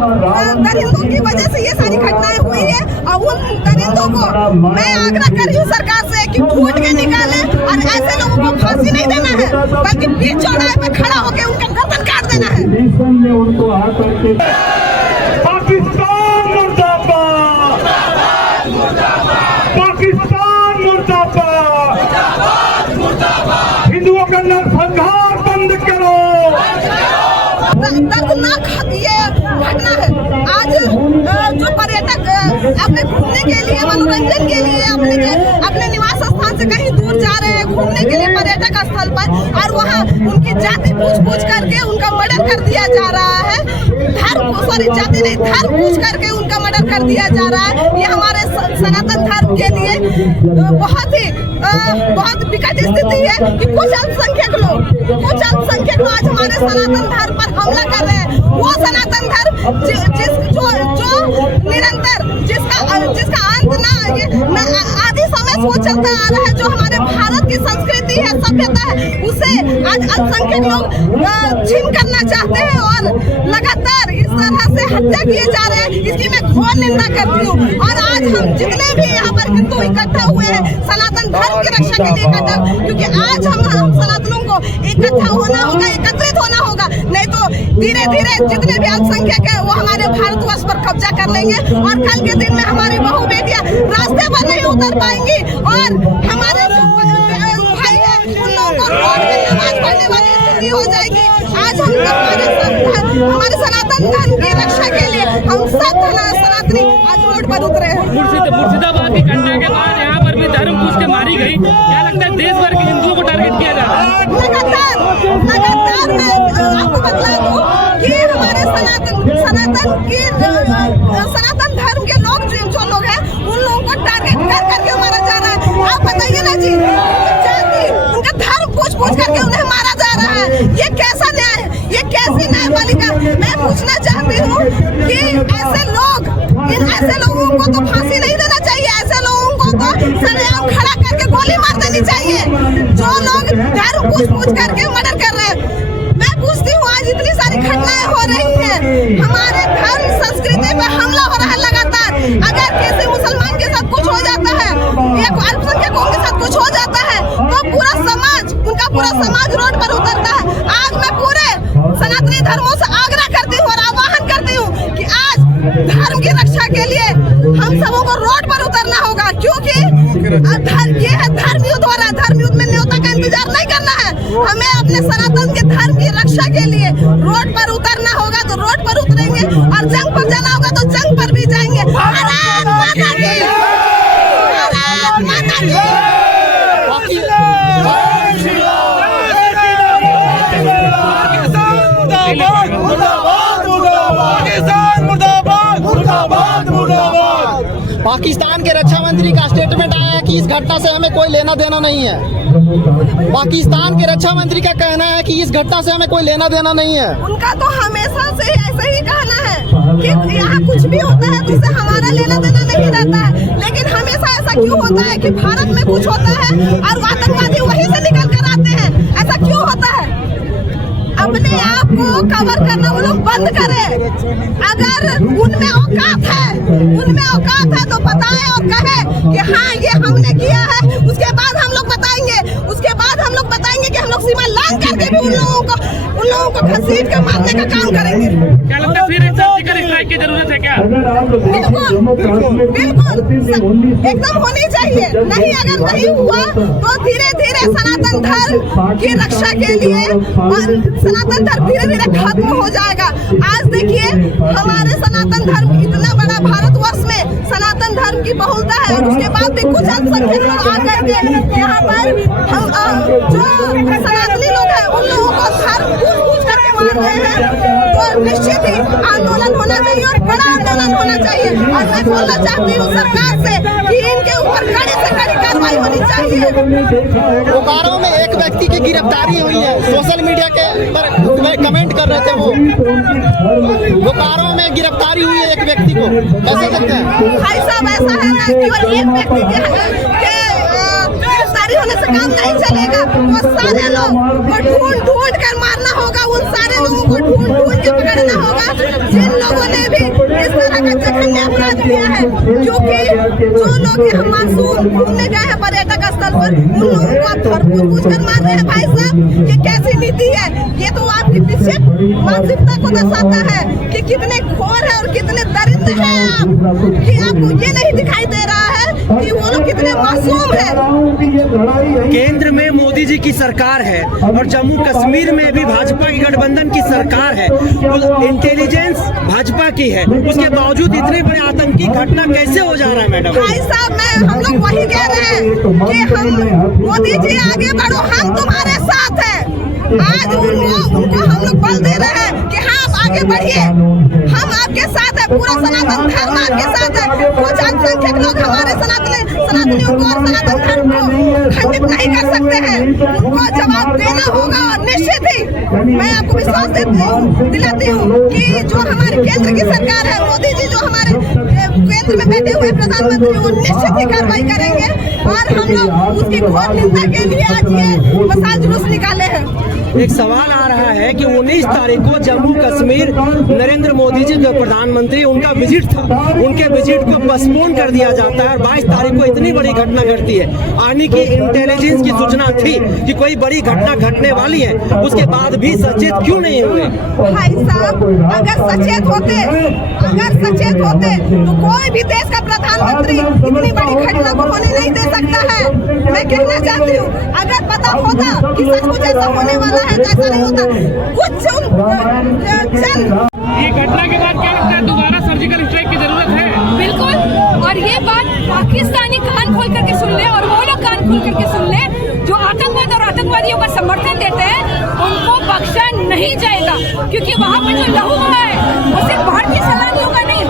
दरिंदों की वजह से ये सारी घटनाएं हुई है। और उन दरिंदों को मैं आग्रह कर रही हूँ सरकार से कि ढूंढ के निकाले और ऐसे लोगों को फांसी नहीं देना है, बल्कि बीच चौराहे पे खड़ा होकर उनका गर्दन काट देना है। पाकिस्तान मुर्दाबाद, पाकिस्तान मुर्दाबाद, हिंदुओं का नरसंहार बंद करो। दर्दनाक ये घटना है। आज जो पर्यटक अपने घूमने के लिए, मनोरंजन के लिए अपने निवास स्थान से कहीं दूर जा रहे हैं घूमने के लिए पर्यटक स्थल पर, और वहाँ उनकी जाति पूछ करके उनका मर्डर कर दिया जा रहा है। जाति नहीं, धर्म पूछ करके उनका मर्डर कर दिया जा रहा है। ये हमारे सनातन धर्म के लिए बहुत विकट स्थिति है कि कुछ अल्पसंख्यक लोग आज हमारे सनातन धर्म पर हमला कर रहे हैं। वो सनातन धर्म जो निरंतर जिसका अंत आदि समय से वो चलता आ रहा है, जो हमारे भारत की संस्कृति है, सभ्यता है, उसे आज अल्पसंख्यक लोग छीन करना चाहते हैं और लगातार इस तरह से हत्या किए जा रहे हैं। इसकी मैं घोर निंदा करती हूँ। और आज हम जितने भी यहाँ पर हिंदू इकट्ठा हुए हैं सनातन धर्म की रक्षा के लिए इकट्ठा, क्योंकि आज हम सनातनों को इकट्ठा होना होगा, एकत्रित होना होगा, नहीं तो धीरे धीरे जितने भी अल्पसंख्यक है वो हमारे भारतवर्ष पर कब्जा कर लेंगे और कल के दिन में हमारी बहू बेटियां रास्ते पर नहीं उतर पाएंगी और हमारे भाई है उन लोगों को रोड में नमाज पढ़ने वाली स्थिति हो जाएगी। आज हमारे सनातन धर्म की रक्षा के लिए हम सब सनातनी आज रोड पर उतरे हैं। मुर्शिदाबाद की घटना के बाद यहाँ पर भी धर्म पूछ के मारी गई। क्या लगता है देश भर के हिंदुओं को टारगेट किया जा रहा है? लगातार मैं आपको बतला दूं कि हमारे सनातन धर्म के लोग जो लोग हैं उन लोगों को टारगेट कर करके मारा जा रहा है। आप बताइए ना जी, उनका धर्म पूछ करके उन्हें मारा जा रहा है। ये कैसा न्याय है? ये कैसी न्यायपालिका? मैं पूछना चाहती हूँ कि ऐसे लोगों को तो फांसी नहीं देना चाहिए, ऐसे लोगों को तो सरेआम खड़ा करके गोली मार देनी चाहिए, जो लोग धर्म पूछ करके मर्डर कर रहे हैं। मैं पूछती हूँ, आज इतनी सारी घटनाएं हो रही हैं, हमारे धर्म संस्कृति पे हमला हो रहा है लगातार। अगर किसी मुसलमान के साथ कुछ हो जाता है, एक अल्पसंख्यकों के साथ कुछ हो जाता है, तो उनका पूरा समाज रोड पर उतरता है। आज मैं पूरे सनातनी धर्मों से आग्रह करती हूँ और आह्वान करती हूँ कि आज धर्म की रक्षा के लिए हम सबों को रोड पर उतरना होगा, क्योंकि ये है धर्म युद्ध हो रहा है। धर्म युद्ध में न्योता का इंतजार नहीं करना है, हमें अपने सनातन के धर्म की रक्षा के लिए रोड पर उतरना होगा तो रोड पर उतरेंगे और जंग पर जाना होगा तो जंग पर भी जाएंगे। भारत माता की, भारत माता की। पाकिस्तान के रक्षा मंत्री का स्टेटमेंट आया है कि इस घटना से हमें कोई लेना देना नहीं है। पाकिस्तान के रक्षा मंत्री का कहना है कि इस घटना से हमें कोई लेना देना नहीं है। उनका तो हमेशा से ऐसा ही कहना है कि यहाँ कुछ भी होता है तो उससे हमारा लेना देना नहीं रहता है। लेकिन हमेशा ऐसा क्यों होता है कि भारत में कुछ होता है और आतंकवादी वहीं से निकल कर आते हैं? ऐसा क्यों होता है? अपने आप को कवर करना वो लोग बंद करें। अगर उनमें औकात है तो बताएं और कहें कि हाँ ये हमने किया है। उसके बाद हम लोग बताएंगे कि हम लोग सीमा लांघ करके भी उन लोगों को घसीट के मारने का काम करेंगे। क्या लगता है फिर सर्जिकल स्ट्राइक की जरूरत है क्या? बिल्कुल एकदम होनी चाहिए। नहीं, अगर नहीं हुआ तो धीरे धीरे सनातन धर्म की रक्षा के लिए सनातन धर्म धीरे धीरे खत्म हो जाएगा। आज देखिए हमारे सनातन धर्म इतना बड़ा भारतवर्ष में सनातन धर्म की बहुलता है और उसके बाद भी कुछ अल्पसंख्यक लोग आ करके यहाँ पर हम जो सनातनी लोग हैं उन लोगों को धर्म पूछ करके मार रहे हैं। तो निश्चित ही आंदोलन होना चाहिए और बड़ा आंदोलन होना चाहिए। और मैं बोलना चाहती हूँ सरकार से कि इनके ऊपर कड़ी से कड़ी कार्रवाई होनी चाहिए। बोकारो में एक व्यक्ति की गिरफ्तारी हुई है, सोशल मीडिया के पर कमेंट कर रहे थे वो। बोकारो में गिरफ्तारी हुई है एक व्यक्ति को, कैसे देखते हैं? भाई साहब ऐसा है ना, केवल एक व्यक्ति के गिरफ्तारी होने से काम नहीं चलेगा। वो सारे लोग को ढूंढ ढूंढ कर मारना होगा, उन सारे लोगों को ढूंढ ढूंढ के पकड़ना होगा जिन लोगों ने भी इस तरह का जघन्य अपराध किया है। क्योंकि जो लोग यहाँ मासूम घूमने गए हैं पर्यटक स्थल पर, उन लोगों को आप भरपूर पूछ कर मार रहे हैं। भाई साहब, ये कैसी नीति है? ये तो आपकी पीछे मानसिकता को दर्शाता है कि कितने घोर है और कितने दरिद्र हैं आप, कि आपको ये नहीं दिखाई दे रहा है कि वो लोग कितने मासूम है। केंद्र में मोदी जी की सरकार है और जम्मू कश्मीर में भी भाजपा की गठबंधन की सरकार है। इंटेलिजेंस भाजपा की है, उसके बावजूद इतने बड़े आतंकी घटना कैसे हो जा रहा है मैडम? भाई साहब, हम लोग वही कह रहे हैं कि हम मोदी जी आगे बढ़ो, हम तुम्हारे साथ हैं। आज उनको हम लोग बल दे रहे हैं कि हाँ आप आगे बढ़िए, हम आपके साथ है, पूरा सनातन धर्म आपके साथ है। कुछ अल्पसंख्यक लोग हमारे सनातनियों को और सनातन धर्म को खंडित नहीं कर सकते हैं। उनको जवाब देना होगा और निश्चित ही मैं आपको विश्वास दिलाती हूँ कि जो हमारे केंद्र की सरकार है, मोदी जी जो हमारे केंद्र में बैठे हुए प्रधानमंत्री, वो निश्चित ही कार्रवाई करेंगे और हम लोग उसकी घोर निंदा के लिए आज ये मसाल जुलूस निकाले हैं। एक सवाल आ रहा है कि 19 तारीख को जम्मू कश्मीर नरेंद्र मोदी जी जो प्रधानमंत्री, उनका विजिट था, उनके विजिट को पोस्टपोन कर दिया जाता है और 22 तारीख को इतनी बड़ी घटना घटती है। आने की इंटेलिजेंस की सूचना थी कि कोई बड़ी घटना घटने वाली है, उसके बाद भी सचेत क्यों नहीं हुए? भाई साहब, अगर सचेत होते तो कोई भी देश का प्रधानमंत्री इतनी बड़ी घटना को होने नहीं दे सकता है। मैं कहना चाहती हूँ, अगर पता होता कि सचमुच ऐसा होने वाला है तो ऐसा नहीं होता। कुछ ये घटना के बाद क्या लगता है, दोबारा सर्जिकल स्ट्राइक की जरूरत है? बिल्कुल, और ये बात पाकिस्तानी कान खोल करके सुन ले और वो लोग कान खोल करके सुन ले जो आतंकवाद और आतंकवादियों का समर्थन देते हैं, उनको बख्शा नहीं जाएगा। क्योंकि वहाँ पर जो लहू बहा है वो सिर्फ भारतीय सैलानियों का नहीं,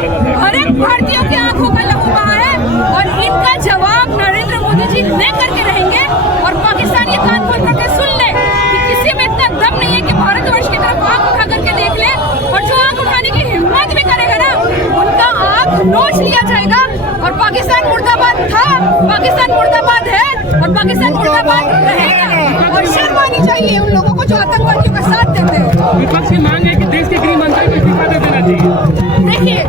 हर एक भारतीयों की आंखों का लहू बहा है और इनका जवाब नरेंद्र मोदी जी ले करके रहेंगे। और पाकिस्तानी कान खोल करके सुन ले कि किसी में इतना दम नहीं है कि भारतवर्ष की तरफ आंख उठा करके देख ले, और जो आंख उठाने की हिम्मत भी करेगा ना, उनका आंख नोच लिया जाएगा। और पाकिस्तान मुर्दाबाद था, पाकिस्तान मुर्दाबाद है और पाकिस्तान मुर्दाबाद रहेगा। और शर्म आनी चाहिए उन लोगों को जो आतंकवादियों का साथ देते हैं। विपक्ष की मांग है कि देश के गृह मंत्री को इस्तीफा दे देना चाहिए। देखिए,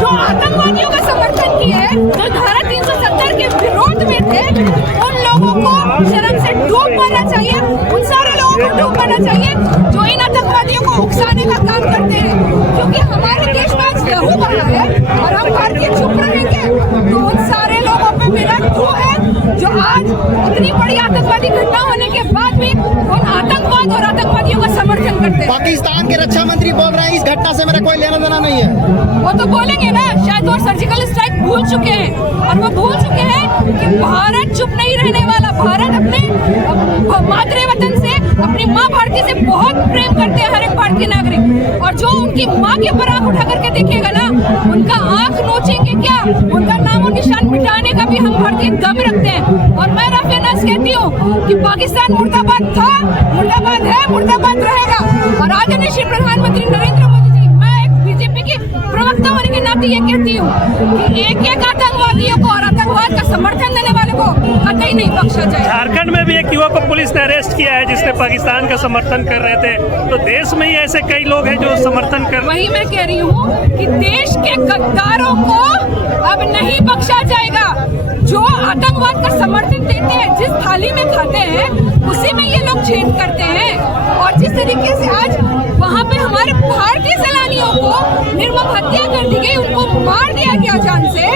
जो आतंकवादियों का समर्थन किए, जो धारा 370 के विरोध में थे, उन लोगों को शर्म से डूब मरना चाहिए। उन सारे लोगों को डूब मरना चाहिए जो इन आतंकवादियों को उकसाने का काम करते हैं। क्योंकि हमारे देश में आज लहू बहा है और हम भारतीय चुप रहेंगे तो उन सारे लोगों पे मेरा क्यों है जो आज इतनी बड़ी आतंकवादी घटना होने के बाद भी उन आतंकवाद और आतंकवादियों का समर्थन करते हैं। पाकिस्तान के रक्षा मंत्री बोल रहे हैं इस घटना से मेरा कोई लेना देना नहीं है। वो तो बोलेंगे ना, शायद वो सर्जिकल स्ट्राइक भूल चुके हैं और वो भूल चुके हैं कि भारत चुप नहीं रहने वाला। भारत अपने मातृ वतन से, अपनी माँ भारती से बहुत प्रेम करते हैं हर एक भारतीय नागरिक। और जो उनकी माँ के ऊपर आंख उठा करके देखेगा ना, उनका आंख नोचेंगे क्या, उनका नाम और निशान मिटाने का भी हम भारतीय दम रखते हैं। और मैं राफेल नाज कहती हूँ कि पाकिस्तान मुर्दाबाद था, मुर्दाबाद है, मुर्दाबाद रहेगा। और आदरणीय श्री प्रधानमंत्री नरेंद्र मोदी जी, मैं एक बीजेपी की प्रवक्ता होने के नाते ये कहती हूँ कि एक एक आतंकवादियों को और आतंकवाद का समर्थन देने वाले को कतई नहीं बख्शा जाए। झारखंड में भी एक युवक को पुलिस ने अरेस्ट किया है जिसने पाकिस्तान का समर्थन कर रहे थे। तो देश में ही ऐसे कई लोग हैं जो समर्थन कर। वही मैं कह रही हूँ कि देश के गद्दारों को अब नहीं बख्शा जाएगा। जो आतंकवाद का समर्थन देते हैं, जिस थाली में खाते हैं उसी में ये लोग छेद करते हैं। और जिस तरीके से आज वहाँ पे हमारे भारतीय सैलानियों को निर्मम हत्या कर दी गई, उनको मार दिया गया जान से,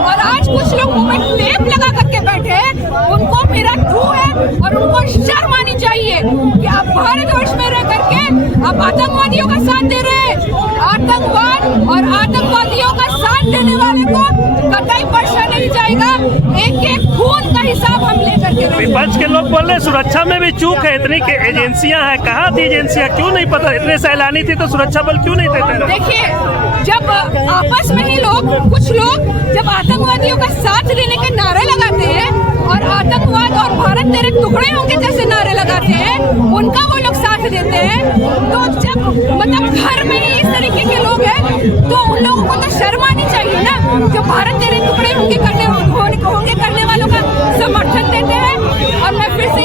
और आज कुछ लोग मुंह में टेप लगा करके बैठे हैं, उनको मेरा थू है और उनको शर्म आनी चाहिए कि आप भारतवर्ष में रह करके आप आतंकवादियों का साथ दे रहे हैं। आतंकवाद और आतंकवादियों का साथ देने वाले को कतई बख्शा नहीं जाएगा। एक एक खून का हिसाब हम लेकर के रहेंगे। विपक्ष के लोग बोल रहे हैं सुरक्षा में भी चूक है, इतनी के एजेंसियां हैं, कहाँ थी एजेंसियां, क्यों नहीं पता, इतने सैलानी थी तो सुरक्षा बल क्यों नहीं देते? देखिए, जब आपस में ही कुछ लोग जब आतंकवादियों का साथ देने के नारे लगाते हैं और आतंकवाद और भारत तेरे टुकड़े होंगे जैसे नारे लगाते हैं, उनका वो लोग साथ देते हैं। तो जब मतलब घर में ही इस तरीके के लोग हैं तो उन लोगों को तो शर्म आनी चाहिए ना, जो भारत तेरे टुकड़े होंगे करने वालों का समर्थन देते हैं। और मैं फिर से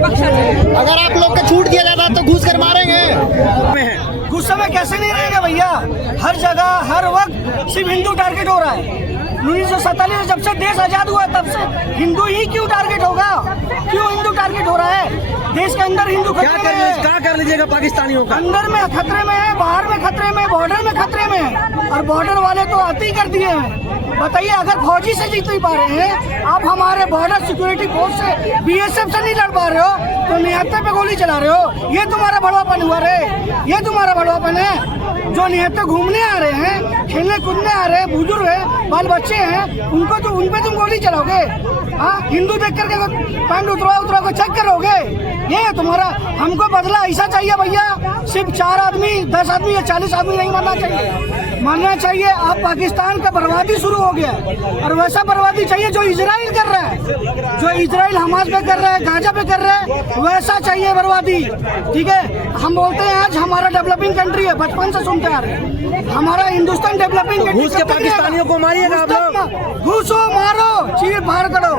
नहीं बख्शा जाएगा। अगर आप लोग को छूट दिया जाता तो घुस कर मारेंगे। गुस्से में कैसे नहीं रहेंगे भैया? हर जगह हर वक्त सिर्फ हिंदू टारगेट हो रहा है। 1947 जब से देश आजाद हुआ तब से हिंदू ही क्यों टारगेट होगा? क्यों हिंदू टारगेट हो रहा है? देश के अंदर हिंदू खतरे में है। क्या कर लीजिएगा पाकिस्तानियों का? अंदर में खतरे में है, बाहर में खतरे में, बॉर्डर में खतरे में है। और बॉर्डर वाले तो अति कर दिए हैं। बताइए, अगर फौजी से जीत नहीं पा रहे हैं, आप हमारे बॉर्डर सिक्योरिटी फोर्स से, BSF से नहीं लड़ पा रहे हो, तो निहत्ते पे गोली चला रहे हो। ये तुम्हारा बड़वापन हुआ रे, ये तुम्हारा बड़वापन है। जो निहत्ते घूमने आ रहे हैं, खेलने कूदने आ रहे हैं, बुजुर्ग है, बाल बच्चे हैं, उनको तो उन पे तुम गोली चलाओगे? हाँ, हिंदू देख करके पैंट उतरा को चेक करोगे? ये है तुम्हारा। हमको बदला ऐसा चाहिए भैया, सिर्फ 4 आदमी, 10 आदमी या 40 आदमी नहीं मरना चाहिए। मानना चाहिए अब पाकिस्तान का बर्बादी शुरू हो गया, और वैसा बर्बादी चाहिए जो इजराइल कर रहा है, जो इजराइल हमास पे कर रहा है, गाजा पे कर रहा है, वैसा चाहिए बर्बादी। ठीक है, हम बोलते हैं आज हमारा डेवलपिंग कंट्री है, बचपन से सुनते आ रहे हैं हमारा हिंदुस्तान डेवलपिंग कंट्री। घुस के पाकिस्तानियों को मारिएगा आप लोग? घुसो, मारो, चीर फाड़ करो।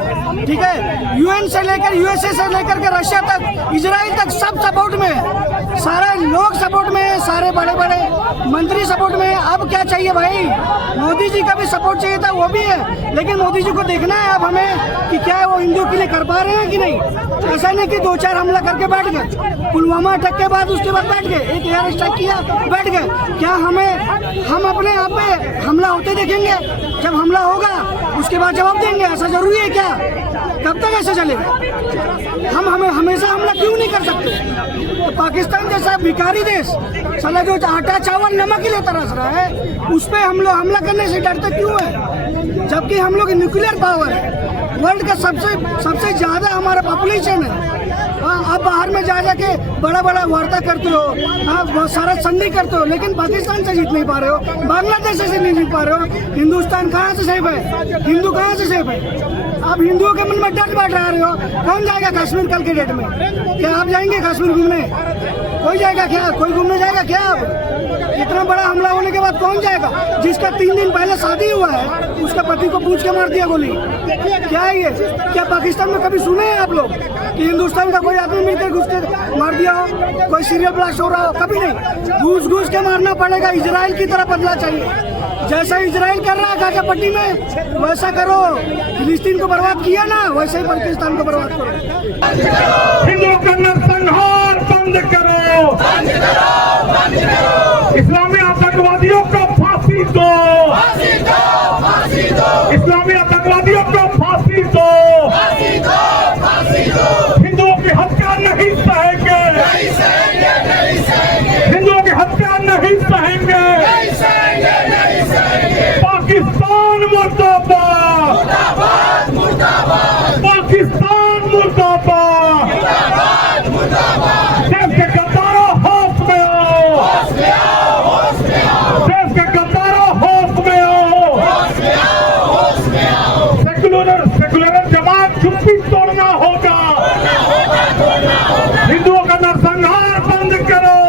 ठीक है, UN से लेकर USA से लेकर के रशिया तक, इजराइल तक सब सपोर्ट में है। सारे लोग सपोर्ट में है, सारे बड़े बड़े मंत्री सपोर्ट में है। अब क्या चाहिए भाई? मोदी जी का भी सपोर्ट चाहिए था, वो भी है, लेकिन मोदी जी को देखना है अब हमें कि क्या वो हिंदू के लिए कर पा रहे हैं कि नहीं। ऐसा नहीं कि 2-4 हमला करके बैठ गए, पुलवामा अटैक के बाद उसके बाद बैठ गए, एक एयर स्ट्राइक किया बैठ गए। क्या हम अपने आप पे हमला होते देखेंगे? जब हमला होगा उसके बाद जवाब देंगे, ऐसा जरूरी है क्या? कब तक ऐसा चलेगा? हमें हमेशा हमला क्यों नहीं कर सकते? तो पाकिस्तान जैसा भिखारी देश, साला जो आटा चावल नमक के लिए तरस रहा है, उस पे हम लोग हमला करने से डरते क्यों है? जबकि हम लोग न्यूक्लियर पावर है, वर्ल्ड का सबसे ज्यादा हमारा पॉपुलेशन है। आप बाहर में जा जाके बड़ा बड़ा वार्ता करते हो, आप बहुत सारा संधि करते हो, लेकिन पाकिस्तान से जीत नहीं पा रहे हो, बांग्लादेश से नहीं जीत पा रहे हो। हिंदुस्तान कहाँ से सेफ है? हिंदू कहाँ से सेफ है? आप हिंदुओं के मन में डर बैठ रहे हो। कौन जाएगा कश्मीर कल के डेट में? क्या आप जाएंगे कश्मीर घूमने? कोई जाएगा क्या? कोई घूमने जाएगा क्या? अब इतना बड़ा हमला होने के बाद कौन जाएगा? जिसका 3 दिन पहले शादी हुआ है, उसका पति को पूछ के मार दिया गोली। क्या है ये? क्या पाकिस्तान में कभी सुने हैं आप लोग कि हिंदुस्तान का कोई आदमी मिलकर घुस के मार दिया हो, कोई सीरियल ब्लास्ट हो रहा हो? कभी नहीं। घुस के मारना पड़ेगा। इजराइल की तरह बदला चाहिए। जैसा इजराइल कर रहा है गाजा पट्टी में, वैसा करो। फिलिस्तीन को बर्बाद किया ना, वैसे ही पाकिस्तान को बर्बाद करो। हिंदू का नरसंहार बंद करो, इस्लामी आतंकवादियों को फांसी दो, इस्लामी आतंकवादियों को फांसी दो, हिंदुओं की हत्या नहीं सहेंगे, हिंदुओं की हत्या नहीं सहेंगे। पाकिस्तान मुर्दाबाद, पाकिस्तान मुर्दाबाद, देश के गद्दारों होश में आओ, देश के गद्दारों होश में आओ। सेकुलर जमात चुप्पी तोड़ना होगा। हिंदुओं का नरसंहार बंद करो।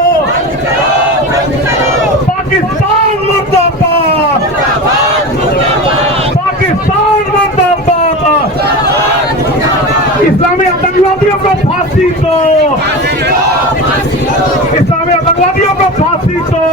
पाकिस्तान मुर्दाबाद, पाकिस्तान मुर्दाबाद। इस्लामी आतंकवादियों को फांसी दो, इस्लामी आतंकवादियों को फांसी दो।